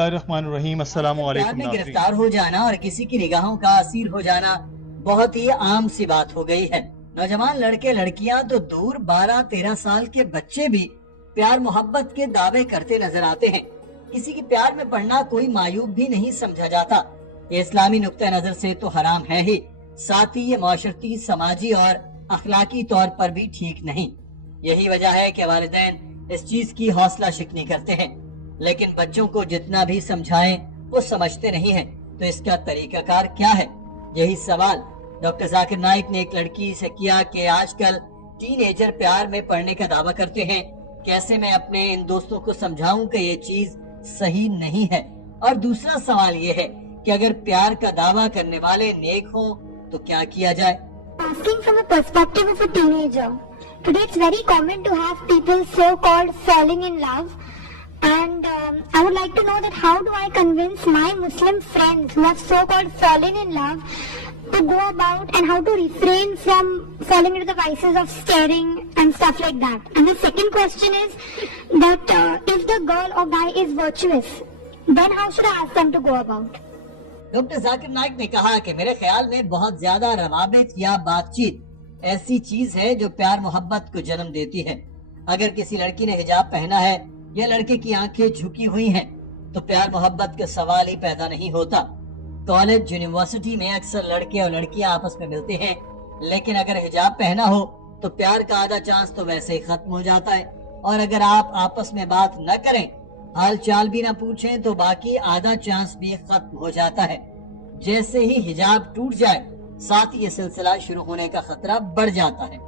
اللہ الرحمن الرحیم. السلام علیکم. میں گرفتار ہو جانا اور کسی کی نگاہوں کا اسیر ہو جانا بہت ہی عام سی بات ہو گئی ہے. نوجوان لڑکے لڑکیاں تو دور 12-13 سال کے بچے بھی پیار محبت کے دعوے کرتے نظر آتے ہیں. کسی کی پیار میں پڑنا کوئی معیوب بھی نہیں سمجھا جاتا. یہ اسلامی نقطہ نظر سے تو حرام ہے ہی، ساتھ ہی یہ معاشرتی، سماجی اور اخلاقی طور پر بھی ٹھیک نہیں. یہی وجہ ہے کہ والدین اس چیز کی حوصلہ شکنی کرتے ہیں، لیکن بچوں کو جتنا بھی سمجھائیں وہ سمجھتے نہیں ہیں. تو اس کا طریقہ کار کیا ہے؟ یہی سوال ڈاکٹر ذاکر نائک نے ایک لڑکی سے کیا کہ آج کل ٹین ایجر پیار میں پڑنے کا دعویٰ کرتے ہیں. کیسے میں اپنے ان دوستوں کو سمجھاؤں کہ یہ چیز صحیح نہیں ہے؟ اور دوسرا سوال یہ ہے کہ اگر پیار کا دعویٰ کرنے والے نیک ہوں تو کیا کیا جائے؟ Asking from a perspective of a teenager. Today it's very common to have people so-called falling in love. And I would like to know that how do I convince my Muslim friends who have so-called fallen in love to go about and how to refrain from falling into the vices of staring and stuff like that. And the second question is that if the girl or guy is virtuous, then how should I ask them to go about? Doctor Zakir Naik نے کہا کہ میرے خیال میں بہت زیادہ روابط یا بات چیت ایسی چیز ہے جو پیار محبت کو جنم دیتی ہے. اگر کسی لڑکی نے حجاب پہنا ہے یا لڑکے کی آنکھیں جھکی ہوئی ہیں تو پیار محبت کا سوال ہی پیدا نہیں ہوتا. کالج، یونیورسٹی میں اکثر لڑکے اور لڑکیاں آپس میں ملتے ہیں، لیکن اگر حجاب پہنا ہو تو پیار کا آدھا چانس تو ویسے ہی ختم ہو جاتا ہے. اور اگر آپ آپس میں بات نہ کریں، حال چال بھی نہ پوچھیں، تو باقی آدھا چانس بھی ختم ہو جاتا ہے. جیسے ہی حجاب ٹوٹ جائے، ساتھ ہی یہ سلسلہ شروع ہونے کا خطرہ بڑھ جاتا ہے.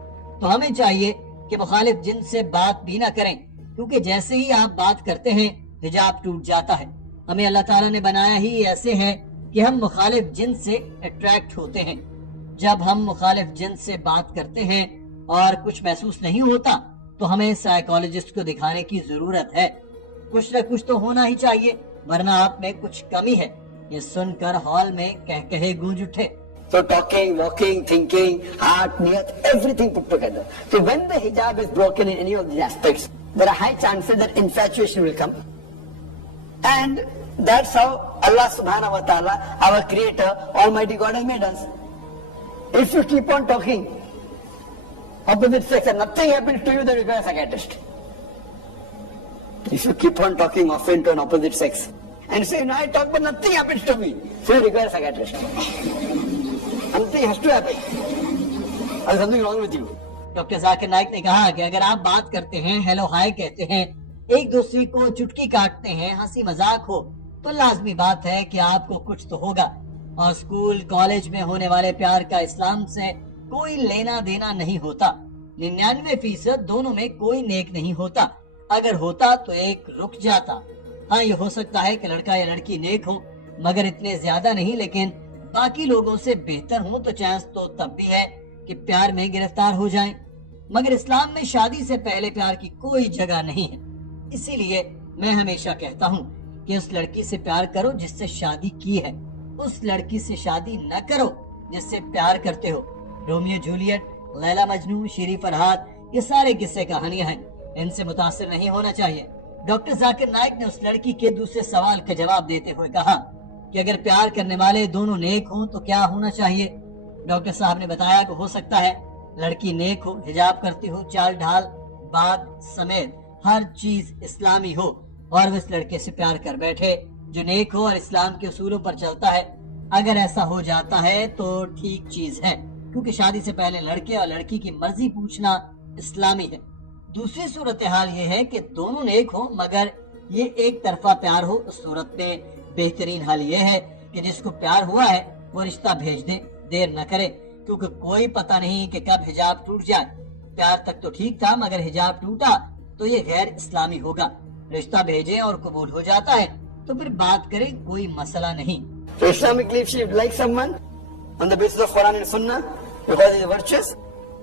تو ہمیں چاہیے کہ مخالف جنس سے بات بھی نہ کریں، کیونکہ جیسے ہی آپ بات کرتے ہیں حجاب ٹوٹ جاتا ہے. ہمیں اللہ تعالیٰ نے بنایا ہی ایسے ہے کہ ہم مخالف جنس سے اٹریکٹ ہوتے ہیں. جب ہم مخالف جنس سے بات کرتے ہیں اور کچھ محسوس نہیں ہوتا تو ہمیں سائیکالوجسٹ کو دکھانے کی ضرورت ہے. کچھ نہ کچھ تو ہونا ہی چاہیے، ورنہ آپ میں کچھ کمی ہے. یہ سن کر ہال میں کہے گونج اٹھے. So talking, walking, thinking, heart, niyat, everything put together. So when the hijab is broken in any of these aspects, there are high chances that infatuation will come. And that's how Allah subhanahu wa ta'ala, our creator, Almighty God has made us. If you keep on talking opposite sex and nothing happens to you, then you become a psychiatrist. If you keep on talking often to an opposite sex and say, no, I talk but nothing happens to me, so you become a psychiatrist. Something has to happen. There's something wrong with you. Doctor Zakir Naik نے کہا کہ اگر آپ بات کرتے ہیں، hello hi کہتے ہیں، ایک دوسرے کو چٹکی کاٹتے ہیں، ہنسی مذاق ہو، تو لازمی بات ہے کہ آپ کو کچھ تو ہوگا. اور اسکول کالج میں ہونے والے پیار کا اسلام سے کوئی لینا دینا نہیں ہوتا. 99% دونوں میں کوئی نیک نہیں ہوتا. اگر ہوتا تو ایک رک جاتا. ہاں، یہ ہو سکتا ہے کہ لڑکا یا لڑکی نیک ہو مگر اتنے زیادہ نہیں، لیکن باقی لوگوں سے بہتر ہوں، تو چانس تو تب بھی ہے کہ پیار میں گرفتار ہو جائیں. مگر اسلام میں شادی سے پہلے پیار کی کوئی جگہ نہیں ہے. اسی لیے میں ہمیشہ کہتا ہوں کہ اس لڑکی سے پیار کرو جس سے شادی کی ہے، اس لڑکی سے شادی نہ کرو جس سے پیار کرتے ہو. رومیو جولیٹ، لیلا مجنون، شیری فرہاد، یہ سارے قصے کہانیاں ہیں، ان سے متاثر نہیں ہونا چاہیے. ڈاکٹر ذاکر نائک نے اس لڑکی کے دوسرے سوال کا جواب دیتے ہوئے کہا کہ اگر پیار کرنے والے دونوں نیک ہوں تو کیا ہونا چاہیے. ڈاکٹر صاحب نے بتایا کہ ہو سکتا ہے لڑکی نیک ہو، حجاب کرتی ہو، چال ڈھال، بات سمیت ہر چیز اسلامی ہو، اور وہ اس لڑکے سے پیار کر بیٹھے جو نیک ہو اور اسلام کے اصولوں پر چلتا ہے. اگر ایسا ہو جاتا ہے تو ٹھیک چیز ہے، کیونکہ شادی سے پہلے لڑکے اور لڑکی کی مرضی پوچھنا اسلامی ہے. دوسری صورتحال یہ ہے کہ دونوں نیک ہوں مگر یہ ایک طرفہ پیار ہو. اس صورت میں بہترین حل یہ ہے کہ جس کو پیار ہوا ہے وہ رشتہ بھیج دے، دیر نہ کرے، کیونکہ کوئی پتہ نہیں کہ کب حجاب ٹوٹ جائے. پیار تک تو ٹھیک تھا مگر حجاب ٹوٹا تو یہ غیر اسلامی ہوگا. رشتہ بھیجے اور قبول ہو جاتا ہے تو پھر بات کریں، کوئی مسئلہ نہیں. So Islamically, if she likes someone on the basis of Quran and Sunnah, because he is virtuous,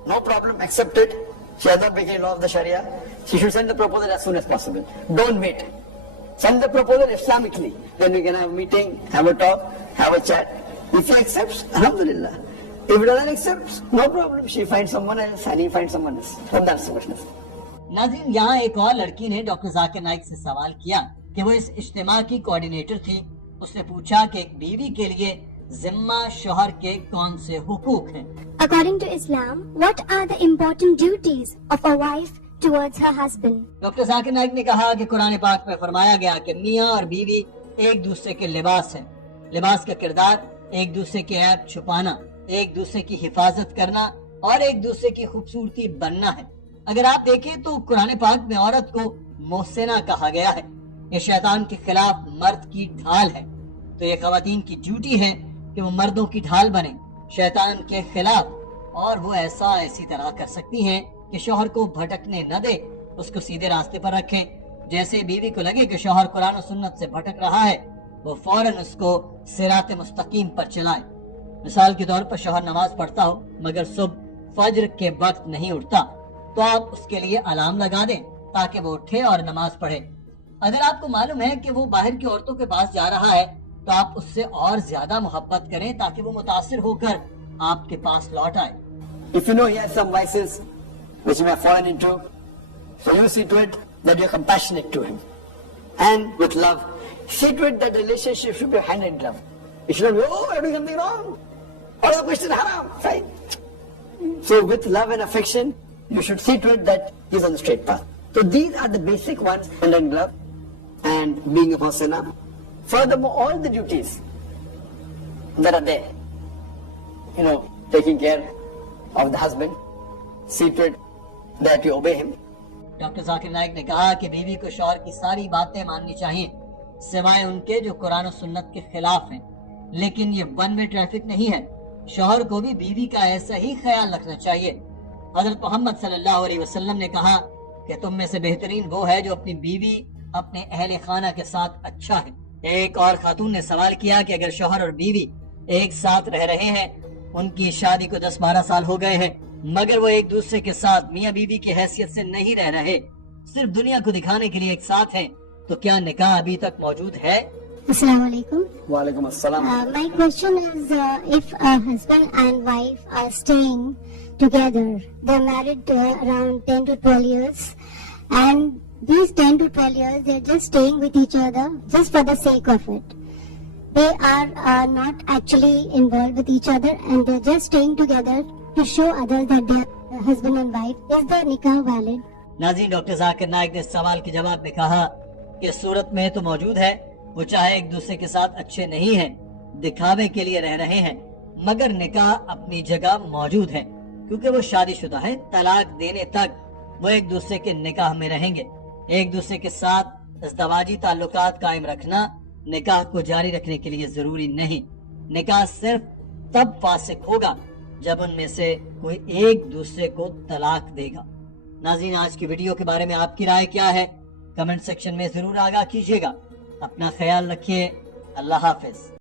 no problem, accept it. She has not breaking law of the Sharia. She should send the proposal as soon as possible. Don't wait. Send the proposal Islamically. Then we can have a meeting, have a talk, have a chat. If he accepts, alhamdulillah. If he doesn't accept, no problem. She finds someone else and he finds someone else. From that's the question. ناظرین، یہاں ایک اور لڑکی نے doctor Zakir Naik سے سوال کیا کہ وہ اس اجتماع کی کوارڈینیٹر تھی. اس نے پوچھا کہ ایک بیوی کے لیے ذمہ شوہر کے کون سے حقوق ہیں. According to Islam, what are the important duties of a wife towards her husband? Doctor Zakir Naik نے کہا کہ قرآن پاک میں فرمایا گیا کہ میاں اور بیوی ایک دوسرے کے لباس ہیں. لباس کا کردار ایک دوسرے کے عیب چھپانا، ایک دوسرے کی حفاظت کرنا اور ایک دوسرے کی خوبصورتی بننا ہے. اگر آپ دیکھیں تو قرآن پاک میں عورت کو محسنہ کہا گیا ہے. یہ شیطان کے خلاف مرد کی ڈھال ہے. تو یہ خواتین کی ڈیوٹی ہے کہ وہ مردوں کی ڈھال بنیں شیطان کے خلاف، اور وہ ایسی طرح کر سکتی ہیں کہ شوہر کو بھٹکنے نہ دے، اس کو سیدھے راستے پر رکھیں. جیسے بیوی کو لگے کہ شوہر قرآن و سنت سے بھٹک رہا ہے، وہ فوراً اس کو صراط مستقیم پر چلائے. مثال کے طور پر شوہر نماز پڑھتا ہو مگر صبح فجر کے وقت نہیں اٹھتا، تو آپ اس کے لیے الارم لگا دیں تاکہ وہ اٹھے اور نماز پڑھے. اگر آپ کو معلوم ہے کہ وہ باہر کی عورتوں کے پاس جا رہا ہے تو آپ اس سے اور زیادہ محبت کریں تاکہ وہ متاثر ہو کر آپ کے پاس لوٹ آئے. If you know he has some vices which he may have fallen into, so you see to it that you're compassionate to him. And with love, see to it that the relationship should be hand in glove. You shouldn't be, oh, I'm doing something wrong. Or the question haram, right? So with love and affection, you should see to it that he's on the straight path. So these are the basic ones, hand in glove and being a muhsina. Furthermore, all the duties that are there, taking care of the husband, see to it that you obey him. Doctor Zakir Naik نے کہا کہ بیوی کو شوہر کی ساری باتیں ماننی چاہیے سوائے ان کے جو قرآن و سنت کے خلاف ہیں. لیکن یہ ون وے ٹریفک نہیں ہے. شوہر کو بھی بیوی کا ایسا ہی خیال رکھنا چاہیے. حضرت محمد صلی اللہ علیہ وسلم نے کہا کہ تم میں سے بہترین وہ ہے جو اپنی بیوی اپنے اہل خانہ کے ساتھ اچھا ہے. ایک اور خاتون نے سوال کیا کہ اگر شوہر اور بیوی ایک ساتھ رہ رہے ہیں، ان کی شادی کو 10-12 سال ہو گئے ہیں، مگر وہ ایک دوسرے کے ساتھ میاں بیوی کی حیثیت سے نہیں رہ رہے، صرف دنیا کو دکھانے کے لیے ایک ساتھ ہیں، تو کیا نکاح ابھی تک موجود ہے؟ Assalamu alaikum. Walaikum assalam. My question is, if a husband and wife are staying together, they're married around 10 to 12 years, and these 10 to 12 years they're just staying with each other just for the sake of it. They are not actually involved with each other, and they're just staying together to show others that they're husband and wife. Is the nikah valid? ناظرین، doctor Zakir Naik نے اس سوال کے جواب میں کہا کہ صورت میں تو موجود ہے، وہ چاہے ایک دوسرے کے ساتھ اچھے نہیں ہیں، دکھاوے کے لیے رہ رہے ہیں، مگر نکاح اپنی جگہ موجود ہے کیونکہ وہ شادی شدہ ہے. طلاق دینے تک وہ ایک دوسرے کے نکاح میں رہیں گے. ایک دوسرے کے ساتھ ازدواجی تعلقات قائم رکھنا نکاح کو جاری رکھنے کے لیے ضروری نہیں. نکاح صرف تب فاسق ہوگا جب ان میں سے کوئی ایک دوسرے کو طلاق دے گا. ناظرین، آج کی ویڈیو کے بارے میں آپ کی رائے کیا ہے؟ کمنٹ سیکشن میں ضرور آگاہ کیجیے گا. اپنا خیال رکھیے. اللہ حافظ.